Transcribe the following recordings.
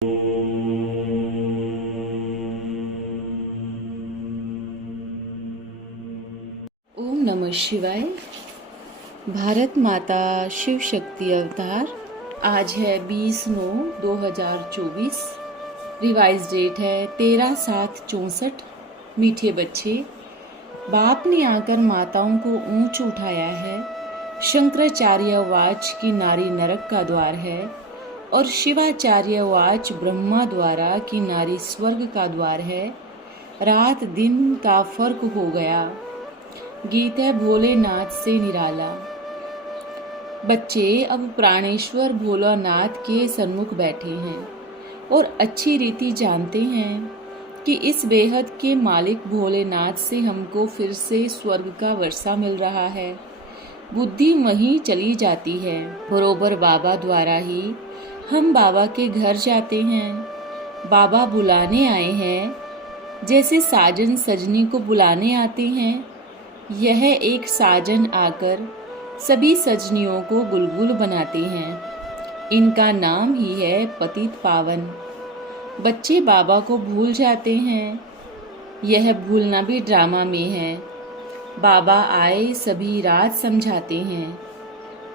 ओम नमः शिवाय। भारत माता शिव शक्ति अवतार। आज है 20/9/2024। रिवाइज डेट है 13/7/64। मीठे बच्चे, बाप ने आकर माताओं को ऊंच उठाया है। शंकराचार्य वाच की नारी नरक का द्वार है और शिवाचार्य वाच ब्रह्मा द्वारा की नारी स्वर्ग का द्वार है। रात दिन का फर्क हो गया, गीत है भोलेनाथ से निराला। बच्चे अब प्राणेश्वर भोलानाथ के सन्मुख बैठे हैं और अच्छी रीति जानते हैं कि इस बेहद के मालिक भोलेनाथ से हमको फिर से स्वर्ग का वर्षा मिल रहा है। बुद्धि वहीं चली जाती है। बरोबर बाबा द्वारा ही हम बाबा के घर जाते हैं। बाबा बुलाने आए हैं, जैसे साजन सजनी को बुलाने आते हैं। यह एक साजन आकर सभी सजनियों को गुलगुल बनाते हैं। इनका नाम ही है पतित पावन। बच्चे बाबा को भूल जाते हैं। यह भूलना भी ड्रामा में है। बाबा आए सभी रात समझाते हैं।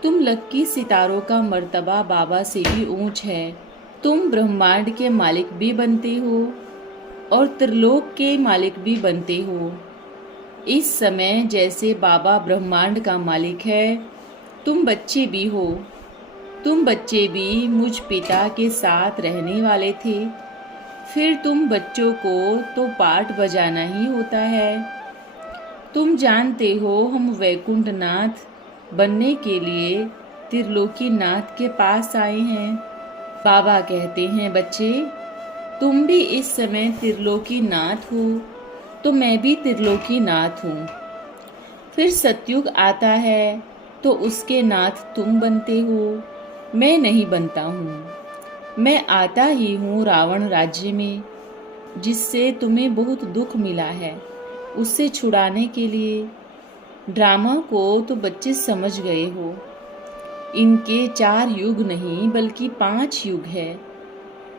तुम लक्की सितारों का मर्तबा बाबा से भी ऊंच है। तुम ब्रह्मांड के मालिक भी बनते हो और त्रिलोक के मालिक भी बनते हो। इस समय जैसे बाबा ब्रह्मांड का मालिक है, तुम बच्चे भी हो। तुम बच्चे भी मुझ पिता के साथ रहने वाले थे। फिर तुम बच्चों को तो पाठ बजाना ही होता है। तुम जानते हो हम वैकुंठनाथ बनने के लिए त्रिलोकीनाथ के पास आए हैं। बाबा कहते हैं, बच्चे तुम भी इस समय त्रिलोकीनाथ हो, तो मैं भी त्रिलोकीनाथ हूँ। फिर सतयुग आता है तो उसके नाथ तुम बनते हो, मैं नहीं बनता हूँ। मैं आता ही हूँ रावण राज्य में, जिससे तुम्हें बहुत दुख मिला है, उससे छुड़ाने के लिए। ड्रामा को तो बच्चे समझ गए हो। इनके 4 युग नहीं बल्कि 5 युग है।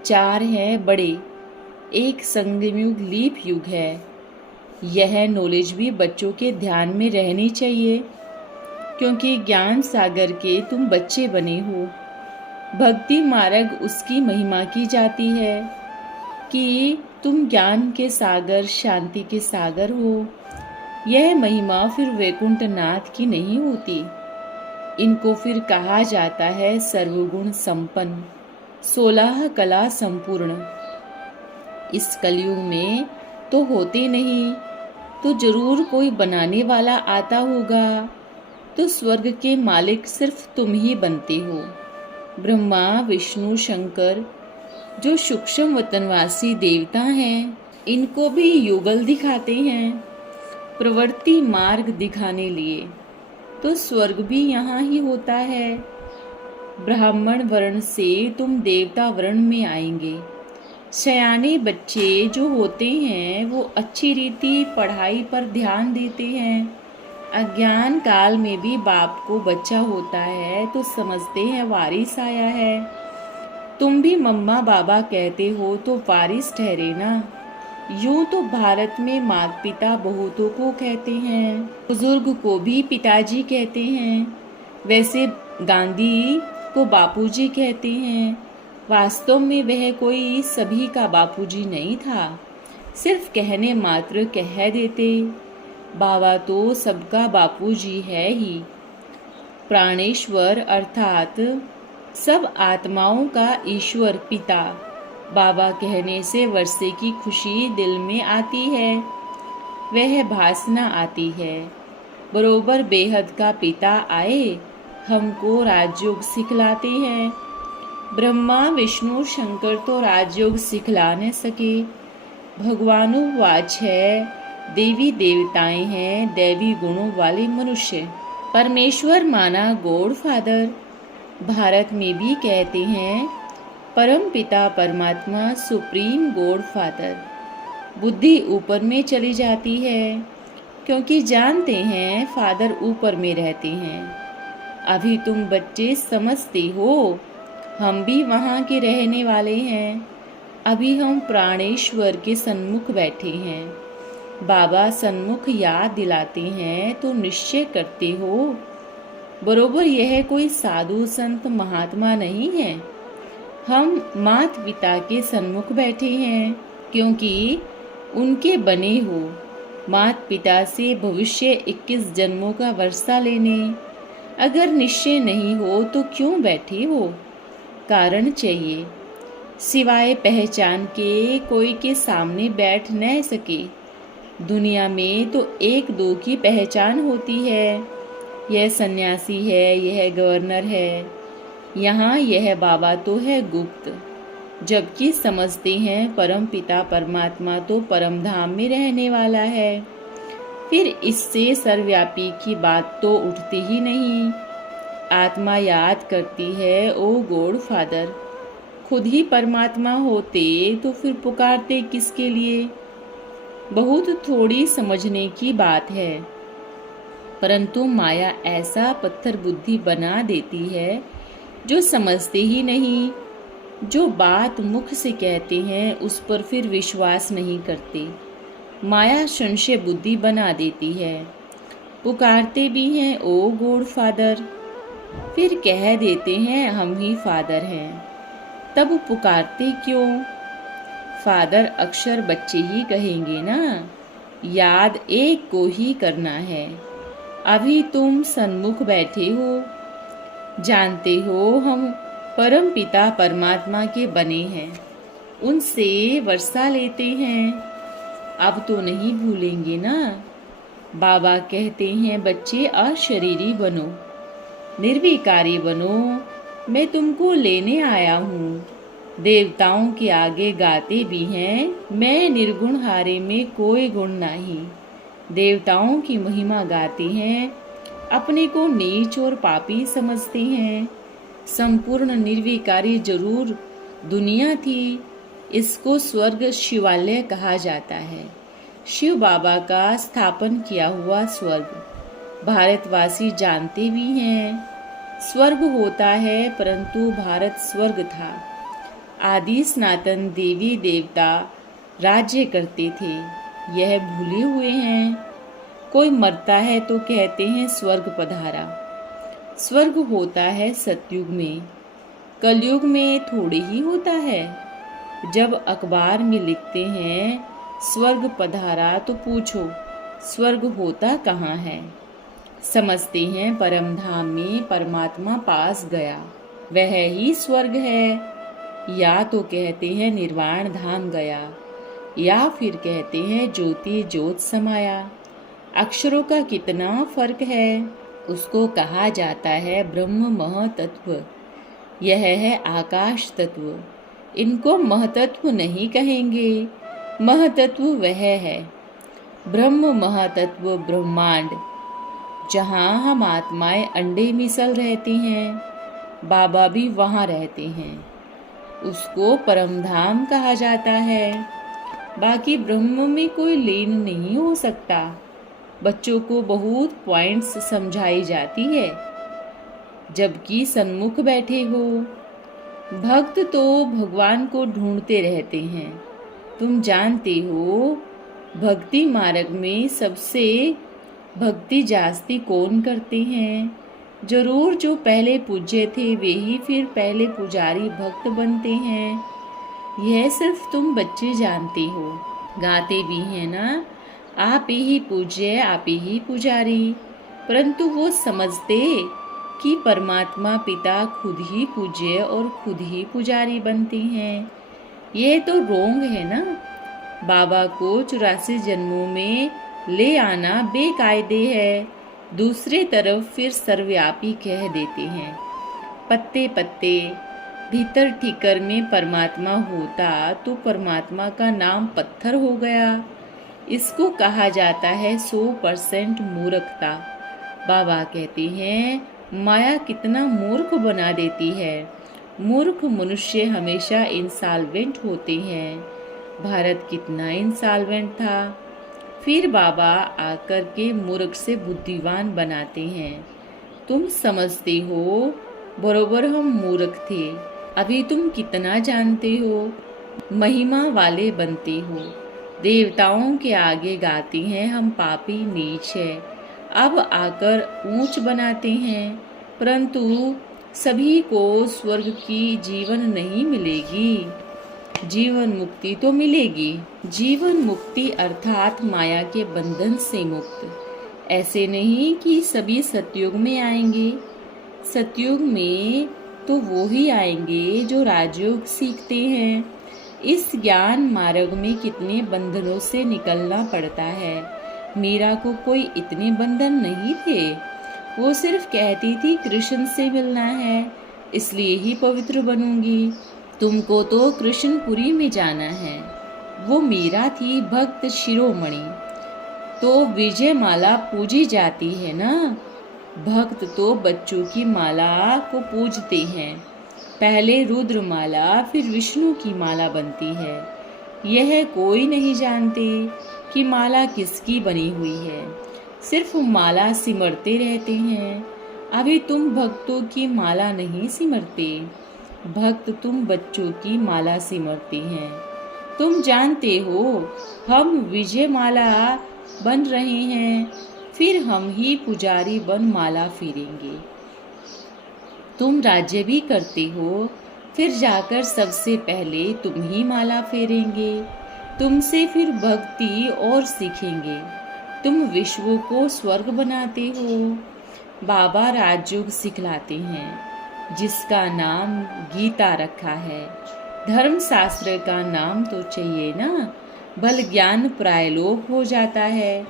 4 हैं बड़े, एक संगमयुग लीप युग है। यह नॉलेज भी बच्चों के ध्यान में रहनी चाहिए, क्योंकि ज्ञान सागर के तुम बच्चे बने हो। भक्ति मार्ग उसकी महिमा की जाती है कि तुम ज्ञान के सागर, शांति के सागर हो। यह महिमा फिर वैकुंठनाथ की नहीं होती। इनको फिर कहा जाता है सर्वगुण संपन्न, 16 कला संपूर्ण। इस कलयुग में तो होते नहीं, तो जरूर कोई बनाने वाला आता होगा। तो स्वर्ग के मालिक सिर्फ तुम ही बनते हो। ब्रह्मा विष्णु शंकर जो सूक्ष्म वतनवासी देवता हैं, इनको भी युगल दिखाते हैं प्रवृत्ति मार्ग दिखाने लिए। तो स्वर्ग भी यहाँ ही होता है। ब्राह्मण वर्ण से तुम देवता वर्ण में आएंगे। सयाने बच्चे जो होते हैं वो अच्छी रीति पढ़ाई पर ध्यान देते हैं। अज्ञान काल में भी बाप को बच्चा होता है तो समझते हैं वारिस आया है। तुम भी मम्मा बाबा कहते हो तो वारिस ठहरे ना। यूं तो भारत में माता पिता बहुतों को कहते हैं, बुजुर्ग को भी पिताजी कहते हैं। वैसे गांधी को बापूजी कहते हैं। वास्तव में वह कोई सभी का बापूजी नहीं था, सिर्फ कहने मात्र कह देते। बाबा तो सबका बापूजी है ही। प्राणेश्वर अर्थात सब आत्माओं का ईश्वर पिता। बाबा कहने से वर्षे की खुशी दिल में आती है, वह भासना आती है। बरोबर बेहद का पिता आए, हमको राजयोग सिखलाते हैं। ब्रह्मा विष्णु शंकर तो राजयोग सिखला न सके। भगवानु वाच है, देवी देवताएं हैं, दैवी गुणों वाले मनुष्य। परमेश्वर माना गॉड फादर। भारत में भी कहते हैं परम पिता परमात्मा, सुप्रीम गॉड फादर। बुद्धि ऊपर में चली जाती है, क्योंकि जानते हैं फादर ऊपर में रहते हैं। अभी तुम बच्चे समझते हो, हम भी वहाँ के रहने वाले हैं। अभी हम प्राणेश्वर के सन्मुख बैठे हैं। बाबा सन्मुख याद दिलाते हैं तो निश्चय करते हो बरोबर यह कोई साधु संत महात्मा नहीं है। हम माता पिता के सन्मुख बैठे हैं, क्योंकि उनके बने हो। माता पिता से भविष्य 21 जन्मों का वर्षा लेने। अगर निश्चय नहीं हो तो क्यों बैठे हो? कारण चाहिए। सिवाय पहचान के कोई के सामने बैठ न सके। दुनिया में तो एक दो की पहचान होती है। यह सन्यासी है, यह गवर्नर है, यहाँ यह बाबा तो है गुप्त। जबकि समझते हैं परम पिता परमात्मा तो परम धाम में रहने वाला है। फिर इससे सर्वव्यापी की बात तो उठती ही नहीं। आत्मा याद करती है, ओ गॉड फादर, खुद ही परमात्मा होते तो फिर पुकारते किसके लिए? बहुत थोड़ी समझने की बात है, परंतु माया ऐसा पत्थर बुद्धि बना देती है जो समझते ही नहीं। जो बात मुख से कहते हैं उस पर फिर विश्वास नहीं करते। माया संशय बुद्धि बना देती है। पुकारते भी हैं ओ गॉड फादर, फिर कह देते हैं हम ही फादर हैं। तब पुकारते क्यों? फादर अक्षर बच्चे ही कहेंगे ना। याद एक को ही करना है। अभी तुम सन्मुख बैठे हो, जानते हो हम परम पिता परमात्मा के बने हैं, उनसे वर्षा लेते हैं। अब तो नहीं भूलेंगे ना। बाबा कहते हैं बच्चे अशरीरी बनो, निर्विकारी बनो, मैं तुमको लेने आया हूँ। देवताओं के आगे गाते भी हैं, मैं निर्गुण हारे में कोई गुण नहीं। देवताओं की महिमा गाते हैं, अपने को नीच और पापी समझते हैं। संपूर्ण निर्विकारी जरूर दुनिया थी। इसको स्वर्ग शिवालय कहा जाता है। शिव बाबा का स्थापन किया हुआ स्वर्ग भारतवासी जानते भी हैं। स्वर्ग होता है, परंतु भारत स्वर्ग था। आदि सनातन देवी देवता राज्य करते थे, यह भूले हुए हैं। कोई मरता है तो कहते हैं स्वर्ग पधारा। स्वर्ग होता है सतयुग में, कलयुग में थोड़ी ही होता है। जब अखबार में लिखते हैं स्वर्ग पधारा तो पूछो स्वर्ग होता कहाँ है? समझते हैं परम धाम में परमात्मा पास गया, वह ही स्वर्ग है। या तो कहते हैं निर्वाण धाम गया, या फिर कहते हैं ज्योति ज्योत समाया। अक्षरों का कितना फर्क है। उसको कहा जाता है ब्रह्म महतत्व, यह है आकाश तत्व। इनको महतत्व नहीं कहेंगे, महतत्व वह है। ब्रह्म महतत्व ब्रह्मांड, जहाँ हम आत्माएं अंडे मिसल रहते हैं, बाबा भी वहाँ रहते हैं। उसको परमधाम कहा जाता है। बाकी ब्रह्म में कोई लीन नहीं हो सकता। बच्चों को बहुत पॉइंट्स समझाई जाती है, जबकि सन्मुख बैठे हो। भक्त तो भगवान को ढूंढते रहते हैं। तुम जानते हो भक्ति मार्ग में सबसे भक्ति जास्ती कौन करते हैं? जरूर जो पहले पूज्य थे वे ही फिर पहले पुजारी भक्त बनते हैं। यह सिर्फ तुम बच्चे जानते हो। गाते भी हैं ना, आप ही पूज्य आप ही पुजारी। परंतु वो समझते कि परमात्मा पिता खुद ही पूज्य और खुद ही पुजारी बनते हैं। यह तो रोंग है ना। बाबा को 84 जन्मों में ले आना बेकायदे है। दूसरे तरफ फिर सर्वव्यापी कह देते हैं। पत्ते पत्ते भीतर ठीकर में परमात्मा होता तो परमात्मा का नाम पत्थर हो गया। इसको कहा जाता है 100% मूर्खता। बाबा कहते हैं माया कितना मूर्ख बना देती है। मूर्ख मनुष्य हमेशा इंसॉल्वेंट होते हैं। भारत कितना इंसॉल्वेंट था, फिर बाबा आकर के मूर्ख से बुद्धिमान बनाते हैं। तुम समझते हो बरोबर हम मूर्ख थे। अभी तुम कितना जानते हो? महिमा वाले बनते हो। देवताओं के आगे गाते हैं हम पापी नीच है, अब आकर ऊंच बनाते हैं। परंतु सभी को स्वर्ग की जीवन नहीं मिलेगी, जीवन मुक्ति तो मिलेगी। जीवन मुक्ति अर्थात माया के बंधन से मुक्त। ऐसे नहीं कि सभी सतयुग में आएंगे। सतयुग में तो वो ही आएंगे जो राजयोग सीखते हैं। इस ज्ञान मार्ग में कितने बंधनों से निकलना पड़ता है। मीरा को कोई इतने बंधन नहीं थे। वो सिर्फ कहती थी कृष्ण से मिलना है, इसलिए ही पवित्र बनूंगी। तुमको तो कृष्णपुरी में जाना है। वो मीरा थी भक्त शिरोमणि, तो विजय माला पूजी जाती है ना। भक्त तो बच्चों की माला को पूजते हैं। पहले रुद्र माला फिर विष्णु की माला बनती है। यह कोई नहीं जानते कि माला किसकी बनी हुई है, सिर्फ माला सिमरते रहते हैं। अभी तुम भक्तों की माला नहीं सिमरते, भक्त तुम बच्चों की माला सिमरते हैं। तुम जानते हो हम विजय माला बन रहे हैं, फिर हम ही पुजारी बन माला फेरेंगे। तुम राज्य भी करते हो, फिर जाकर सबसे पहले तुम ही माला फेरेंगे। तुमसे फिर भक्ति और सीखेंगे। तुम विश्व को स्वर्ग बनाते हो। बाबा राजयोग सिखलाते हैं, जिसका नाम गीता रखा है। धर्म शास्त्र का नाम तो चाहिए ना, भल ज्ञान प्रायलोक हो जाता है।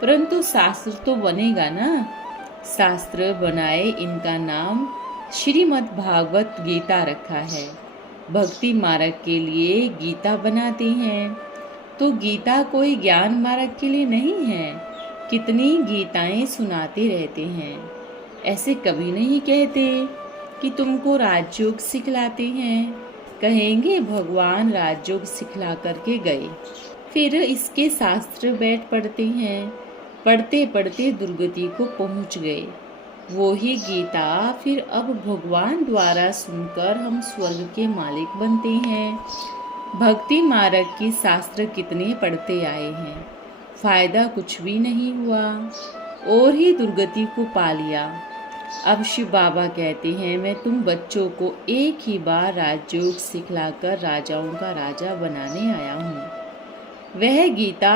परंतु शास्त्र तो बनेगा ना। शास्त्र बनाए, इनका नाम श्रीमद् भागवत गीता रखा है। भक्ति मार्ग के लिए गीता बनाते हैं, तो गीता कोई ज्ञान मार्ग के लिए नहीं है। कितनी गीताएं सुनाते रहते हैं। ऐसे कभी नहीं कहते कि तुमको राजयोग सिखलाते हैं। कहेंगे भगवान राजयोग सिखला करके गए, फिर इसके शास्त्र बैठ पढ़ते हैं। पढ़ते पढ़ते दुर्गति को पहुंच गए। वो ही गीता फिर अब भगवान द्वारा सुनकर हम स्वर्ग के मालिक बनते हैं। भक्ति मार्ग की शास्त्र कितने पढ़ते आए हैं, फायदा कुछ भी नहीं हुआ और ही दुर्गति को पा लिया। अब शिव बाबा कहते हैं, मैं तुम बच्चों को एक ही बार राजयोग सिखलाकर राजाओं का राजा बनाने आया हूँ। वह गीता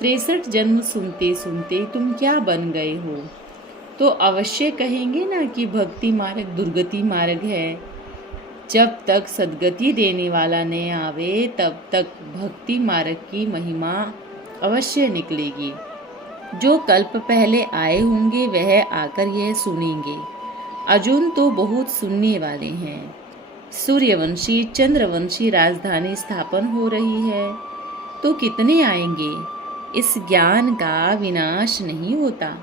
63 जन्म सुनते सुनते तुम क्या बन गए हो, तो अवश्य कहेंगे ना कि भक्ति मार्ग दुर्गति मार्ग है। जब तक सद्गति देने वाला न आवे, तब तक भक्ति मार्ग की महिमा अवश्य निकलेगी। जो कल्प पहले आए होंगे वह आकर यह सुनेंगे। अर्जुन तो बहुत सुनने वाले हैं। सूर्यवंशी चंद्रवंशी राजधानी स्थापन हो रही है, तो कितने आएंगे। इस ज्ञान का विनाश नहीं होता।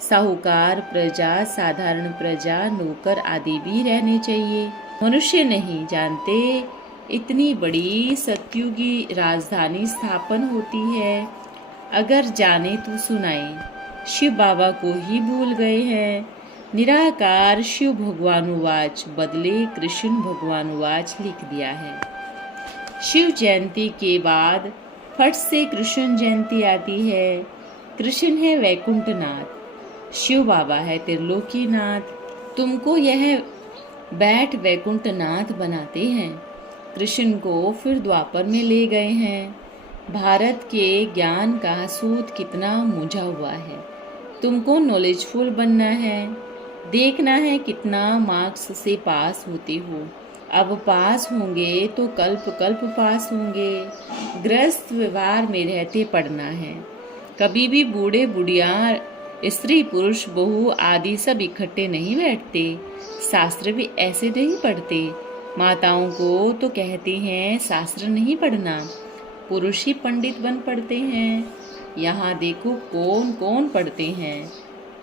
साहूकार प्रजा, साधारण प्रजा, नौकर आदि भी रहने चाहिए। मनुष्य नहीं जानते इतनी बड़ी सतयुगी राजधानी स्थापन होती है। अगर जाने तो सुनाए। शिव बाबा को ही भूल गए हैं। निराकार शिव भगवानुवाच बदले कृष्ण भगवानुवाच लिख दिया है। शिव जयंती के बाद फट से कृष्ण जयंती आती है। कृष्ण है वैकुंठनाथ, शिव बाबा है त्रिलोकीनाथ। तुमको यह बैठ वैकुंठनाथ बनाते हैं। कृष्ण को फिर द्वापर में ले गए हैं। भारत के ज्ञान का सूत कितना मुझा हुआ है। तुमको नॉलेजफुल बनना है, देखना है कितना मार्क्स से पास होते हो। अब पास होंगे तो कल्प कल्प पास होंगे। गृहस्थ व्यवहार में रहते पढ़ना है। कभी भी बूढ़े बुढ़िया, स्त्री पुरुष बहू आदि सब इकट्ठे नहीं बैठते। शास्त्र भी ऐसे नहीं पढ़ते। माताओं को तो कहते हैं शास्त्र नहीं पढ़ना, पुरुष ही पंडित बन पढ़ते हैं। यहाँ देखो कौन कौन पढ़ते हैं,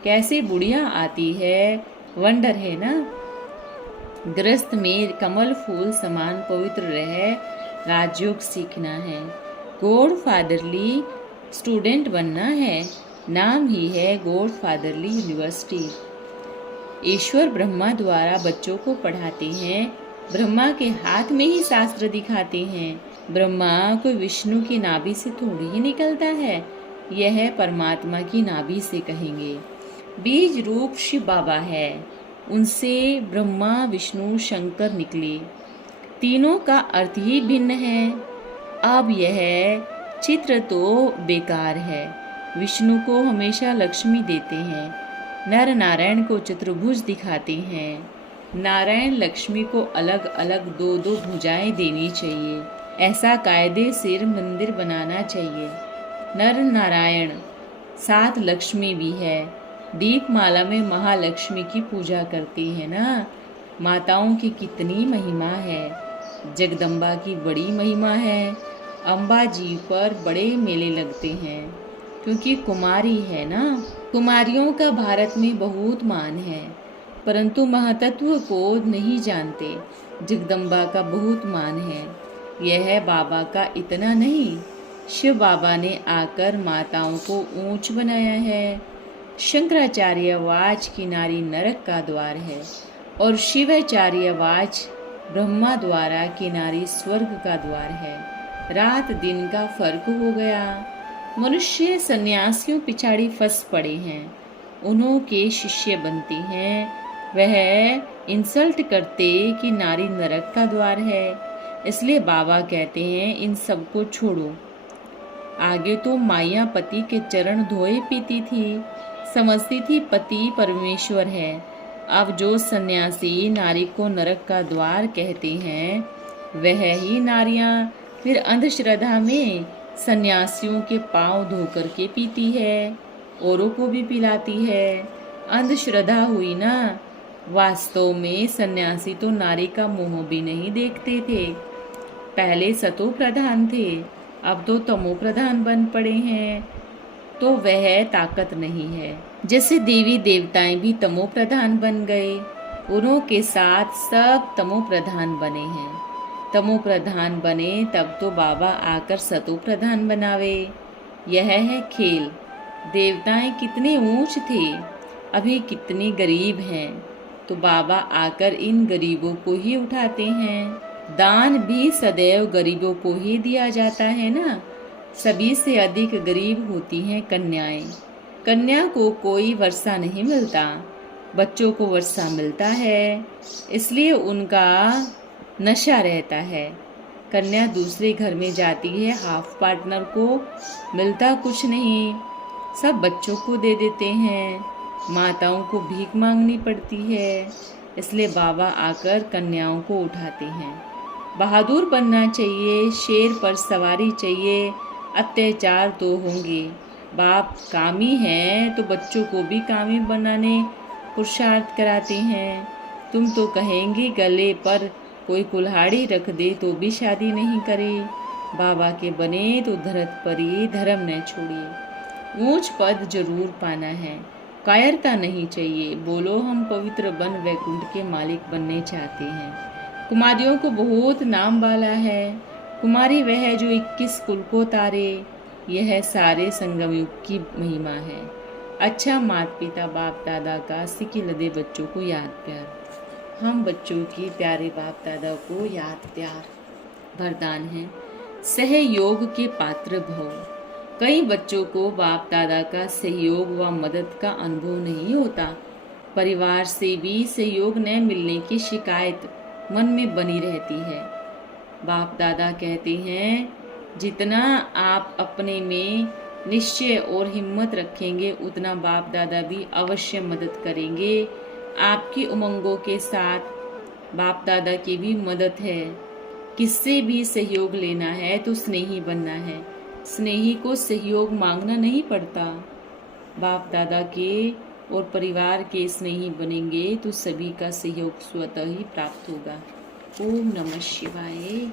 कैसे बुढ़िया आती है, वंडर है ना। गृहस्थ में कमल फूल समान पवित्र रह राजयोग सीखना है। गॉड फादरली स्टूडेंट बनना है। नाम ही है गॉड फादरली यूनिवर्सिटी। ईश्वर ब्रह्मा द्वारा बच्चों को पढ़ाते हैं। ब्रह्मा के हाथ में ही शास्त्र दिखाते हैं। ब्रह्मा कोई विष्णु की नाभि से थोड़ी ही निकलता है, यह परमात्मा की नाभि से कहेंगे। बीज रूप शिव बाबा है, उनसे ब्रह्मा विष्णु शंकर निकले। तीनों का अर्थ ही भिन्न है। अब यह चित्र तो बेकार है। विष्णु को हमेशा लक्ष्मी देते हैं, नर नारायण को चतुर्भुज दिखाते हैं। नारायण लक्ष्मी को अलग अलग दो दो भुजाएं देनी चाहिए, ऐसा कायदे से मंदिर बनाना चाहिए। नर नारायण साथ लक्ष्मी भी है। दीपमाला में महालक्ष्मी की पूजा करती है ना। माताओं की कितनी महिमा है। जगदम्बा की बड़ी महिमा है। अम्बा जी पर बड़े मेले लगते हैं क्योंकि कुमारी है ना। कुमारियों का भारत में बहुत मान है, परंतु महतत्व को नहीं जानते। जगदम्बा का बहुत मान है। यह बाबा का इतना नहीं, शिव बाबा ने आकर माताओं को ऊंच बनाया है। शंकराचार्य वाच की नारी नरक का द्वार है और शिवाचार्य वाच ब्रह्मा द्वारा की नारी स्वर्ग का द्वार है। रात दिन का फर्क हो गया। मनुष्य सन्यासियों पिछाड़ी फंस पड़े हैं, उन्हों के शिष्य बनते हैं। वह इंसल्ट करते कि नारी नरक का द्वार है। इसलिए बाबा कहते हैं इन सबको छोड़ो। आगे तो माया पति के चरण धोए पीती थी, समझती थी पति परमेश्वर है। अब जो सन्यासी नारी को नरक का द्वार कहते हैं, वह ही नारियां फिर अंधश्रद्धा में सन्यासियों के पांव धोकर के पीती है, औरों को भी पिलाती है। अंधश्रद्धा हुई ना। वास्तव में सन्यासी तो नारी का मुंह भी नहीं देखते थे। पहले सतो प्रधान थे, अब तो तमो प्रधान बन पड़े हैं। तो वह ताकत नहीं है। जैसे देवी देवताएं भी तमो प्रधान बन गए, उन्हों के साथ सब तमो प्रधान बने हैं। तमो प्रधान बने तब तो बाबा आकर सतो प्रधान बनावे। यह है खेल। देवताएं कितने ऊंच थे, अभी कितने गरीब हैं, तो बाबा आकर इन गरीबों को ही उठाते हैं। दान भी सदैव गरीबों को ही दिया जाता है ना। सभी से अधिक गरीब होती हैं कन्याएं। कन्या को कोई वर्षा नहीं मिलता, बच्चों को वर्षा मिलता है, इसलिए उनका नशा रहता है। कन्या दूसरे घर में जाती है, हाफ पार्टनर को मिलता कुछ नहीं, सब बच्चों को दे देते हैं। माताओं को भीख मांगनी पड़ती है, इसलिए बाबा आकर कन्याओं को उठाते हैं। बहादुर बनना चाहिए, शेर पर सवारी चाहिए। अत्याचार तो होंगे। बाप कामी हैं तो बच्चों को भी कामी बनाने पुरुषार्थ कराते हैं। तुम तो कहेंगे गले पर कोई कुल्हाड़ी रख दे तो भी शादी नहीं करे। बाबा के बने तो धरत पर ही धर्म न छोड़िए। ऊंच पद जरूर पाना है, कायरता नहीं चाहिए। बोलो हम पवित्र बन वैकुंठ के मालिक बनने चाहते हैं। कुमारियों को बहुत नाम वाला है। कुमारी वह है जो 21 कुल को तारे। यह सारे संगम युग की महिमा है। अच्छा माता पिता बाप दादा का सिकी लदे बच्चों को याद प्यार। हम बच्चों की प्यारे बाप दादा को याद प्यार वरदान है। सहयोग के पात्र भव। कई बच्चों को बाप दादा का सहयोग व मदद का अनुभव नहीं होता। परिवार से भी सहयोग न मिलने की शिकायत मन में बनी रहती है। बाप दादा कहते हैं जितना आप अपने में निश्चय और हिम्मत रखेंगे, उतना बाप दादा भी अवश्य मदद करेंगे। आपकी उमंगों के साथ बाप दादा की भी मदद है। किससे भी सहयोग लेना है तो स्नेही बनना है। स्नेही को सहयोग मांगना नहीं पड़ता। बाप दादा के और परिवार के स्नेही बनेंगे तो सभी का सहयोग स्वतः ही प्राप्त होगा। ओम नमः शिवाय।